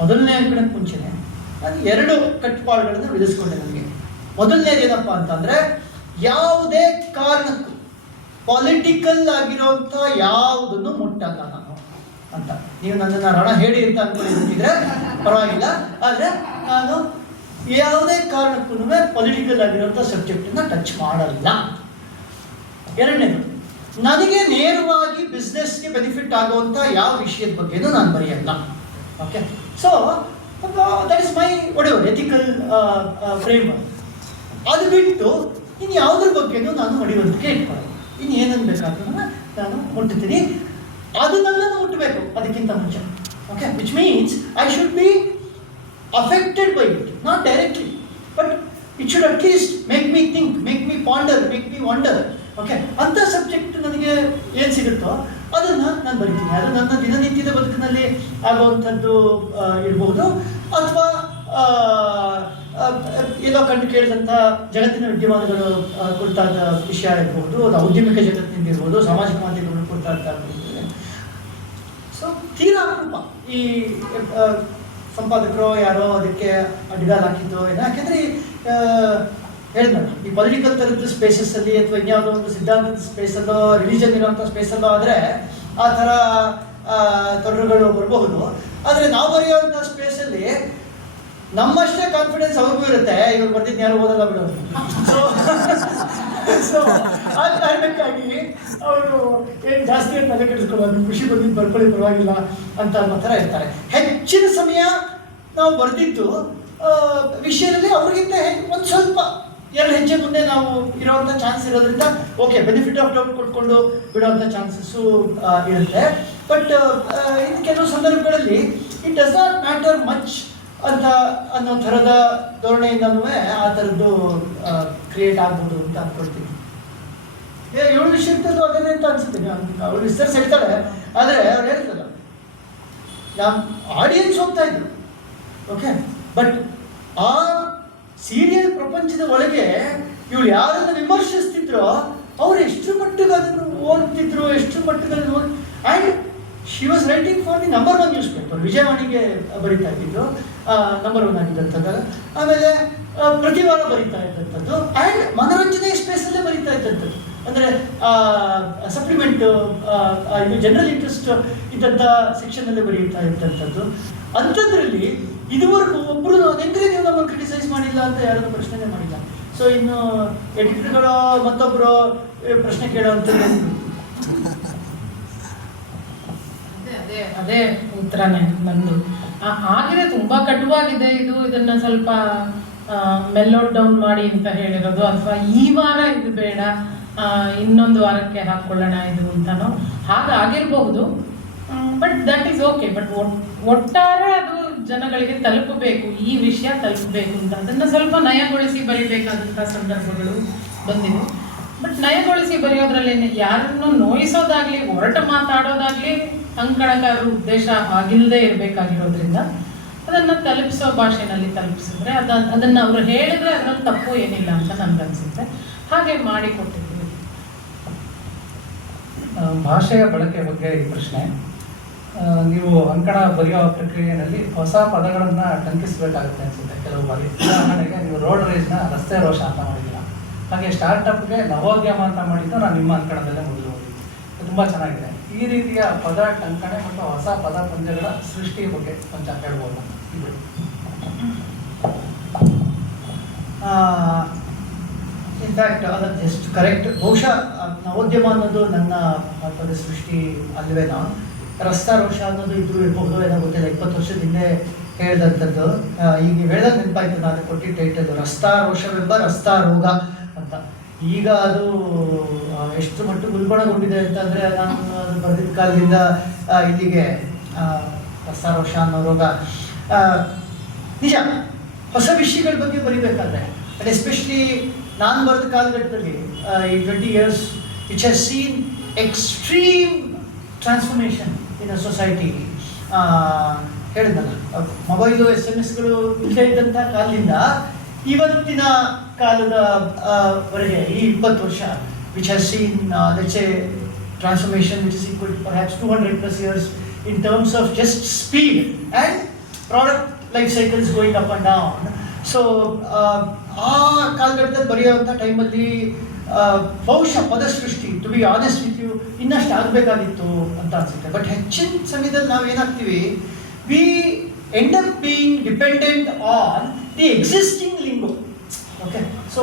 ಮೊದಲನೇ ಅಂಕಣಕ್ಕೆ ಮುಂಚೆನೆ ನಾನು 2 ಕಟ್ಟುಪಾಡುಗಳನ್ನು ವಿಧಿಸ್ಕೊಂಡೆ. ನನಗೆ ಮೊದಲನೇದು ಏನಪ್ಪ ಅಂತಂದರೆ, ಯಾವುದೇ ಕಾರಣಕ್ಕೂ ಪೊಲಿಟಿಕಲ್ ಆಗಿರೋಂಥ ಯಾವುದನ್ನು ಮುಟ್ಟಲ್ಲ ನಾನು ಅಂತ. ನೀವು ನನ್ನನ್ನು ರಣ ಹೇಳಿ ಅಂತ ಅಂದ್ಕೊಂಡಿದ್ರೆ ಪರವಾಗಿಲ್ಲ, ಆದರೆ ನಾನು ಯಾವುದೇ ಕಾರಣಕ್ಕೂ ಪೊಲಿಟಿಕಲ್ ಆಗಿರೋಂಥ ಸಬ್ಜೆಕ್ಟನ್ನು ಟಚ್ ಮಾಡಲ್ಲ. ಎರಡನೇದು, ನನಗೆ ನೇರವಾಗಿ ಬಿಸ್ನೆಸ್ಗೆ ಬೆನಿಫಿಟ್ ಆಗುವಂಥ ಯಾವ ವಿಷಯದ ಬಗ್ಗೆನೂ ನಾನು ಬರೆಯಲ್ಲ. Okay, so that is my ethical framework. ಅದು ಬಿಟ್ಟು ಇನ್ನು ಯಾವುದ್ರ ಬಗ್ಗೆನೂ ನಾನು ಹೊಡೆಯೋದಕ್ಕೆ ಇಟ್ಕೊಳ್ಳೋದು. ಇನ್ನು ಏನನ್ನು ಬೇಕಾದ್ರೂ ನಾನು ಮುಟ್ತೀನಿ, ಅದು ನನ್ನನ್ನು ಮುಟ್ಟಬೇಕು ಅದಕ್ಕಿಂತ ಮುಂಚೆ. Okay, which means I should be affected by it, not directly, but it should at least make me think, make me ponder, make me wonder. Okay, ಅಂಥ ಸಬ್ಜೆಕ್ಟ್ ನನಗೆ ಏನು ಸಿಗುತ್ತೋ ಅದನ್ನು ನಾನು ಬರಿತೀನಿ. ಅದು ನನ್ನ ದಿನನಿತ್ಯದ ಬದುಕಿನಲ್ಲಿ ಆಗುವಂಥದ್ದು ಇರ್ಬೋದು, ಅಥವಾ ಎಲ್ಲೋ ಕಂಡು ಕೇಳಿದಂಥ ಜಗತ್ತಿನ ವಿದ್ಯಮಾನಗಳು ಕುರಿತಾದ ವಿಷಯ ಇರ್ಬೋದು, ಅದು ಔದ್ಯಮಿಕ ಜಗತ್ತಿನಿಂದ ಇರ್ಬೋದು, ಸಾಮಾಜಿಕ ಮಾಧ್ಯಮಗಳು ಕುರಿತಾದ. ಸೊ ತೀರಾ ಅಪರೂಪ ಈ ಸಂಪಾದಕರು ಯಾರೋ ಅದಕ್ಕೆ ಅಡ್ಗಾಲ್ ಹಾಕಿದ್ದು ಏನೋ. ಯಾಕೆಂದರೆ ಹೇಳಿದ್ನಲ್ಲ, ಈ ಪೊಲಿಟಿಕಲ್ ಥರದ್ದು ಸ್ಪೇಸಸ್ಸಲ್ಲಿ ಅಥವಾ ಇನ್ಯಾವುದೋ ಒಂದು ಸಿದ್ಧಾಂತದ ಸ್ಪೇಸಲ್ಲೋ, ರಿಲಿಜನ್ ಇರೋಂಥ ಸ್ಪೇಸಲ್ಲೋ ಆದರೆ ಆ ಥರ ತೊಡರುಗಳು ಬರಬಹುದು. ಆದರೆ ನಾವು ಬರೆಯುವಂಥ ಸ್ಪೇಸಲ್ಲಿ ನಮ್ಮಷ್ಟೇ ಕಾನ್ಫಿಡೆನ್ಸ್ ಅವ್ರಿಗೂ ಇರುತ್ತೆ, ಇವ್ರು ಬರ್ದಿದ್ದು ಯಾರು ಓದಲ್ಲ ಬಿಡೋದು. ಸೊ ಆ ಕಾರಣಕ್ಕಾಗಿ ಅವರು ಏನು ಜಾಸ್ತಿ ಅಂತ ತಲೆ ಕೆಡಿಸ್ಕೊಳ್ಳೋದು, ಖುಷಿ ಬಂದಿದ್ದು ಬರ್ಕೊಳ್ಳಿ ಪರವಾಗಿಲ್ಲ ಅಂತ ಅನ್ನೋ ಥರ ಇರ್ತಾರೆ. ಹೆಚ್ಚಿನ ಸಮಯ ನಾವು ಬರೆದಿದ್ದು ವಿಷಯದಲ್ಲಿ ಅವ್ರಿಗಿಂತ ಒಂದು ಸ್ವಲ್ಪ 2 ಹೆಜ್ಜೆ ಮುಂದೆ ನಾವು ಇರೋವಂಥ ಚಾನ್ಸ್ ಇರೋದ್ರಿಂದ ಓಕೆ, ಬೆನಿಫಿಟ್ ಆಫ್ ಡೌಟ್ ಕೊಟ್ಕೊಂಡು ಬಿಡೋವಂಥ ಚಾನ್ಸಸ್ಸು ಇರುತ್ತೆ. ಬಟ್ ಇನ್ನು ಕೆಲವು ಸಂದರ್ಭಗಳಲ್ಲಿ it does not matter much ಅಂತ ಅನ್ನೋ ಥರದ ಧೋರಣೆಯಿಂದನೂ ಆ ಥರದ್ದು ಕ್ರಿಯೇಟ್ ಆಗ್ಬೋದು ಅಂತ ಅಂದ್ಕೊಳ್ತೀನಿ. 7 ವಿಷಯದಲ್ಲೂ ಅದನ್ನೇ ಅಂತ ಅನ್ಸುತ್ತೆ. ಅವಳು ವಿಸ್ತರಿಸಿ ಹೇಳ್ತಾಳೆ, ಆದರೆ ಅವ್ರು ಹೇಳ್ತಲ್ಲ, ನಮ್ಮ ಆಡಿಯನ್ಸ್ ಹೋಗ್ತಾ ಇದ್ರು. ಓಕೆ, ಬಟ್ ಆ ಸೀರಿಯಲ್ ಪ್ರಪಂಚದ ಒಳಗೆ ಇವಳು ಯಾರನ್ನು ವಿಮರ್ಶಿಸ್ತಿದ್ರೋ ಅವ್ರು ಎಷ್ಟು ಮಟ್ಟಿಗೆ ಅದನ್ನು ಓದ್ತಿದ್ರು, ಎಷ್ಟು ಮಟ್ಟಿಗೆ ಅದನ್ನು and she was writing for the number 1 news paper, ವಿಜಯವಾಣಿಗೆ ಬರೀತಾ ಇದ್ದಿದ್ದು, ನಂಬರ್ 1 ಆಗಿದ್ದಂಥದ್ದು. ಆಮೇಲೆ ಪ್ರತಿ ವಾರ ಬರೀತಾ ಇದ್ದಂಥದ್ದು, ಆ್ಯಂಡ್ ಮನೋರಂಜನೆ ಸ್ಪೇಸಲ್ಲೇ ಬರೀತಾ ಇದ್ದಂಥದ್ದು. ಅಂದರೆ ಸಪ್ಲಿಮೆಂಟು, ಇದು ಜನರಲ್ ಇಂಟ್ರೆಸ್ಟ್ ಇದ್ದಂಥ ಸೆಕ್ಷನ್ನಲ್ಲೇ ಬರೀತಾ ಇದ್ದಂಥದ್ದು. ಅಂಥದ್ರಲ್ಲಿ ಇದುವರೆಗೂ ಒಬ್ಬರು ನೆಂದರೆ ನೀವು ನಮ್ಮನ್ನು ಕ್ರಿಟಿಸೈಸ್ ಮಾಡಿಲ್ಲ ಅಂತ ಯಾರನ್ನು ಪ್ರಶ್ನೆ ಮಾಡಿಲ್ಲ. ಸೊ ಇನ್ನು ಎಡಿಟರ್ಗಳು ಮತ್ತೊಬ್ಬರು ಪ್ರಶ್ನೆ ಕೇಳೋವಂಥದ್ದು ಅದೇ ಉತ್ತರನೇ ನಂದು. ಹಾಗೆ ತುಂಬಾ ಕಟುವಾಗಿದೆ ಇದು, ಇದನ್ನ ಸ್ವಲ್ಪ ಮೆಲ್ಲೋಡ್ ಡೌನ್ ಮಾಡಿ ಅಂತ ಹೇಳಿರೋದು, ಅಥವಾ ಈ ವಾರ ಇದು ಬೇಡ ಇನ್ನೊಂದು ವಾರಕ್ಕೆ ಹಾಕೊಳ್ಳೋಣ ಇದು ಅಂತನೋ ಹಾಗಾಗಿರ್ಬಹುದು. But that is okay. But ಒಟ್ಟಾರೆ ಅದು ಜನಗಳಿಗೆ ತಲುಪಬೇಕು, ಈ ವಿಷಯ ತಲುಪಬೇಕು ಅಂತ ಅದನ್ನು ಸ್ವಲ್ಪ ನಯಗೊಳಿಸಿ ಬರೀಬೇಕಾದಂಥ ಸಂದರ್ಭಗಳು ಬಂದಿವೆ. ಬಟ್ ನಯಗೊಳಿಸಿ ಬರೆಯೋದ್ರಲ್ಲಿ ಯಾರನ್ನು ನೋಯಿಸೋದಾಗ್ಲಿ, ಹೊರಟ ಮಾತಾಡೋದಾಗ್ಲಿ ಅಂಕಣಕಾರರ ಉದ್ದೇಶ ಆಗಿಲ್ಲದೆ ಇರಬೇಕಾಗಿರೋದ್ರಿಂದ ಅದನ್ನು ತಲುಪಿಸೋ ಭಾಷೆನಲ್ಲಿ ತಲುಪಿಸಿದ್ರೆ ಅದನ್ನು ಅವರು ಹೇಳಿದ್ರೆ ಅದರಲ್ಲಿ ತಪ್ಪು ಏನಿಲ್ಲ ಅಂತ ನನಗನ್ಸುತ್ತೆ. ಹಾಗೆ ಮಾಡಿಕೊಟ್ಟಿದ್ದೀವಿ. ಭಾಷೆಯ ಬಳಕೆ ಬಗ್ಗೆ ಈ ಪ್ರಶ್ನೆ. ನೀವು ಅಂಕಣ ಬರೆಯೋ ಪ್ರಕ್ರಿಯೆಯಲ್ಲಿ ಹೊಸ ಪದಗಳನ್ನು ಟಂಕಿಸಬೇಕಾಗುತ್ತೆ ಅನಿಸುತ್ತೆ ಕೆಲವು ಬಾರಿ. ಉದಾಹರಣೆಗೆ ನೀವು ರೋಡ್ ರೇಜ್ನ ರಸ್ತೆ ರೋಷ ಅಂತ ಮಾಡಿದ್ದೀರ, ಹಾಗೆ ಸ್ಟಾರ್ಟಪ್ಗೆ ನವೋದ್ಯಮ ಅಂತ ಮಾಡಿದ್ದು ನಾನು ನಿಮ್ಮ ಅಂಕಣದಲ್ಲೇ ಮುಗಿದು ಹೋಗಿದ್ದು. ತುಂಬ ಚೆನ್ನಾಗಿದೆ. ಈ ರೀತಿಯ ಪದ ಟಂಕಣೆ ಮತ್ತು ಹೊಸ ಪದ ಪಂದ್ಯಗಳ ಸೃಷ್ಟಿ ಬಗ್ಗೆ ಕೊಂಚ ಹೇಳ್ಬೋದು. ಇನ್ಫ್ಯಾಕ್ಟ್ ಅದನ್ನು ಎಷ್ಟು ಕರೆಕ್ಟ್. ಬಹುಶಃ ನವೋದ್ಯಮ ಅನ್ನೋದು ನನ್ನ ಪದ ಸೃಷ್ಟಿ ಅಲ್ವೇನೋ. ರಸ್ತಾ ರೋಷ ಅನ್ನೋದು ಇದ್ರೂ ಇರಬಹುದು, ಏನೋ ಗೊತ್ತಿಲ್ಲ. 20 ವರ್ಷದ ಹಿಂದೆ ಹೇಳಿದಂಥದ್ದು. ಈಗ ನೀವು ಹೇಳಿದಾಗ ನೆನಪಾಯ್ತು, ನಾನು ಕೊಟ್ಟಿದ್ದ ಟೈಟಲ್ ರಸ್ತಾ ರೋಷವೆಂಬ ರಸ್ತಾ ರೋಗ ಅಂತ. ಈಗ ಅದು ಎಷ್ಟು ಮಟ್ಟಿಗೆ ಉಲ್ಬಣಗೊಂಡಿದೆ ಅಂತಂದರೆ ನಾನು ಅದು ಬರೆದಿದ್ದ ಕಾಲದಿಂದ ಇಲ್ಲಿಗೆ ಪ್ರಸಾರೋಷ ಅನ್ನೋ ರೋಗ. ನಿಜ, ಹೊಸ ವಿಷಯಗಳ ಬಗ್ಗೆ ಬರಿಬೇಕಾದ್ರೆ and ಎಸ್ಪೆಷಲಿ ನಾನು ಬರೆದ ಕಾಲಘಟ್ಟದಲ್ಲಿ ಈ 20 years which has seen extreme transformation in a society. ಹೇಳಿದ್ನಲ್ಲ, ಮೊಬೈಲು SMS-ಗಳು ಇಲ್ಲದೇ ಇದ್ದಂಥ ಕಾಲದಿಂದ ಇವತ್ತಿನ ಕಾಲದ ವರೆಗೆ ಈ 20 ವರ್ಷ which has seen let's say transformation which is equal to perhaps 200+ years in terms of just speed and product life cycles going up and down. So ಆ ಕಾಲಘಟ್ಟದಲ್ಲಿ ಬರೆಯುವಂಥ ಟೈಮಲ್ಲಿ ಬಹುಶಃ ಪದಸೃಷ್ಟಿ, to be honest with you, ಇನ್ನಷ್ಟು ಆಗಬೇಕಾಗಿತ್ತು ಅಂತ ಅನಿಸುತ್ತೆ. ಬಟ್ ಹೆಚ್ಚಿನ ಸಮಯದಲ್ಲಿ ನಾವು ಏನಾಗ್ತೀವಿ, we end up being dependent on the existing lingo. Okay, so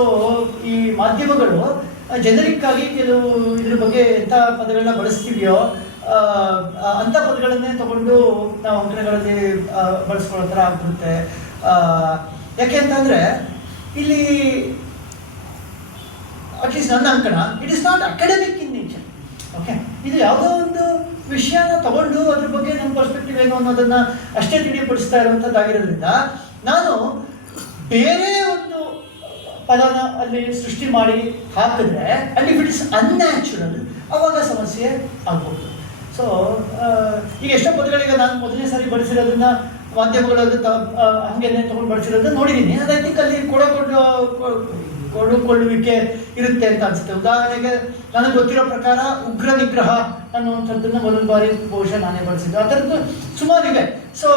ಈ ಮಾಧ್ಯಮಗಳು ಜನರಿಕ್ ಆಗಿ ಕೆಲವು ಇದ್ರ ಬಗ್ಗೆ ಎಂಥ ಪದಗಳನ್ನ ಬಳಸ್ತೀವಿಯೋ ಅಂಥ ಪದಗಳನ್ನೇ ತಗೊಂಡು ನಾವು ಅಂಕಣಗಳಲ್ಲಿ ಬಳಸ್ಕೊಳ್ಳೋ ಥರ ಆಗ್ಬಿಡುತ್ತೆ. ಯಾಕೆ ಅಂತಂದರೆ ಇಲ್ಲಿ ಅಟ್ಲೀಸ್ಟ್ ನನ್ನ ಅಂಕಣ it is not academic in nature. Okay, ಇದು ಯಾವುದೋ ಒಂದು ವಿಷಯನ ತಗೊಂಡು ಅದ್ರ ಬಗ್ಗೆ ನನ್ನ ಪರ್ಸ್ಪೆಕ್ಟಿವ್ ಏನು ಅನ್ನೋದನ್ನು ಅಷ್ಟೇ ತಿಳಿಯಪಡಿಸ್ತಾ ಇರೋವಂಥದ್ದಾಗಿರೋದ್ರಿಂದ ನಾನು ಬೇರೆ ಒಂದು ಪದನ ಅಲ್ಲಿ ಸೃಷ್ಟಿ ಮಾಡಿ ಹಾಕಿದ್ರೆ ಅಲ್ಲಿ ಇಫ್ ಇಟ್ ಇಸ್ ಅನ್ಯಾಚುರಲ್ ಅವಾಗ ಸಮಸ್ಯೆ ಆಗ್ಬೋದು. ಸೊ ಈಗ ಎಷ್ಟೋ ಪದಗಳಿಗೆ ನಾನು ಮೊದಲನೇ ಸಾರಿ ಬಳಸಿರೋದನ್ನ ಮಾಧ್ಯಮಗಳಲ್ಲಿ ಹಂಗೇನೆ ತೊಗೊಂಡು ಬಳಸಿರೋದನ್ನ ನೋಡಿದ್ದೀನಿ. ಅದು ಐ ಥಿಂಕ್ ಅಲ್ಲಿ ಕೊಡುಕೊಳ್ಳುವಿಕೆ ಇರುತ್ತೆ ಅಂತ ಅನಿಸುತ್ತೆ. ಉದಾಹರಣೆಗೆ ನನಗೆ ಗೊತ್ತಿರೋ ಪ್ರಕಾರ ಉಗ್ರ ನಿಗ್ರಹ ಅನ್ನುವಂಥದ್ದನ್ನು ಮೊದಲ ಬಾರಿ ಬಹುಶಃ ನಾನೇ ಬಳಸಿದ್ದು. ಆ ಥರದ್ದು ಸುಮಾರಿವೆ. ಸೊ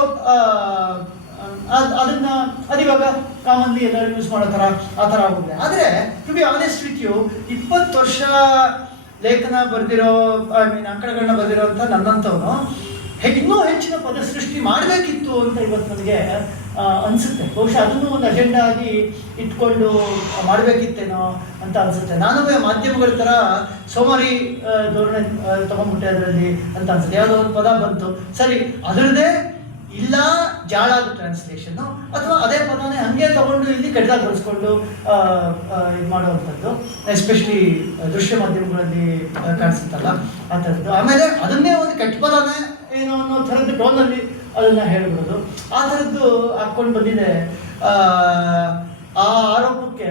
ಅದಿವಾಗ ಕಾಮನ್ಲಿ ಎಲ್ಲರೂ ಯೂಸ್ ಮಾಡೋ ಥರ ಆ ಥರ ಆಗುತ್ತೆ. ಆದರೆ to be honest with you, 20 ವರ್ಷ ಲೇಖನ ಬರೆದಿರೋ ಅಂಕಣಗಳನ್ನ ಬರೆದಿರೋಂಥ ನನ್ನಂಥವನು ಇನ್ನೂ ಹೆಚ್ಚಿನ ಪದ ಸೃಷ್ಟಿ ಮಾಡಬೇಕಿತ್ತು ಅಂತ ಇವತ್ತು ನನಗೆ ಅನಿಸುತ್ತೆ. ಬಹುಶಃ ಅದನ್ನು ಒಂದು ಅಜೆಂಡಾ ಆಗಿ ಇಟ್ಕೊಂಡು ಮಾಡಬೇಕಿತ್ತೇನೋ ಅಂತ ಅನಿಸುತ್ತೆ. ನಾನು ಮಾಧ್ಯಮಗಳ ಥರ ಸೋಮಾರಿ ಧೋರಣೆ ತೊಗೊಂಡ್ಬಿಟ್ಟೆ ಅದರಲ್ಲಿ ಅಂತ ಅನಿಸುತ್ತೆ. ಯಾವುದೋ ಒಂದು ಪದ ಬಂತು, ಸರಿ ಅದರದ್ದೇ ಇಲ್ಲ ಜಾಳಾದ ಟ್ರಾನ್ಸ್ಲೇಷನ್ನು ಅಥವಾ ಅದೇ ಪದನೇ ಹಾಗೆ ತಗೊಂಡು ಇಲ್ಲಿ ಕೆಟ್ಟದಾಗ ಬಳಸ್ಕೊಂಡು ಇದು ಮಾಡುವಂಥದ್ದು ಎಸ್ಪೆಷಲಿ ದೃಶ್ಯ ಮಾಧ್ಯಮಗಳಲ್ಲಿ ಕಾಣಿಸುತ್ತಲ್ಲ ಆ ಥರದ್ದು. ಆಮೇಲೆ ಅದನ್ನೇ ಒಂದು ಕೆಟ್ಟ ಪದನೇ ಏನೋ ಅನ್ನೋ ಥರದ್ದು ಟೋನಲ್ಲಿ ಅದನ್ನು ಹೇಳ್ಬಿಡೋದು, ಆ ಥರದ್ದು ಹಾಕ್ಕೊಂಡು ಬಂದಿದೆ. ಆ ಆರೋಪಕ್ಕೆ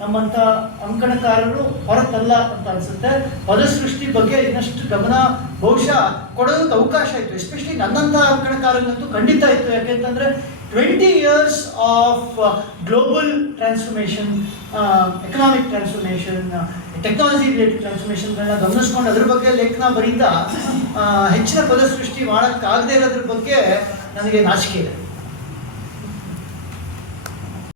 ನಮ್ಮಂಥ ಅಂಕಣಕಾರರು ಹೊರತಲ್ಲ ಅಂತ ಅನಿಸುತ್ತೆ. ಪದಸೃಷ್ಟಿ ಬಗ್ಗೆ ಇನ್ನಷ್ಟು ಗಮನ ಬಹುಶಃ ಕೊಡೋದಕ್ಕೆ ಅವಕಾಶ ಇತ್ತು. ಎಸ್ಪೆಷಲಿ ನನ್ನಂಥ ಅಂಕಣಕಾರರಿಗಂತೂ ಖಂಡಿತ ಇತ್ತು. ಯಾಕೆಂತಂದರೆ 20 years of global transformation, economic transformation, technology related ಟ್ರಾನ್ಸ್ಫಾರ್ಮೇಷನ್ಗಳನ್ನ ಗಮನಿಸ್ಕೊಂಡು ಅದ್ರ ಬಗ್ಗೆ ಲೇಖನ ಬರೀತಾ ಹೆಚ್ಚಿನ ಪದಸೃಷ್ಟಿ ಮಾಡೋಕ್ಕಾಗದೇ ಇರೋದ್ರ ಬಗ್ಗೆ ನನಗೆ ನಾಚಿಕೆ ಇದೆ.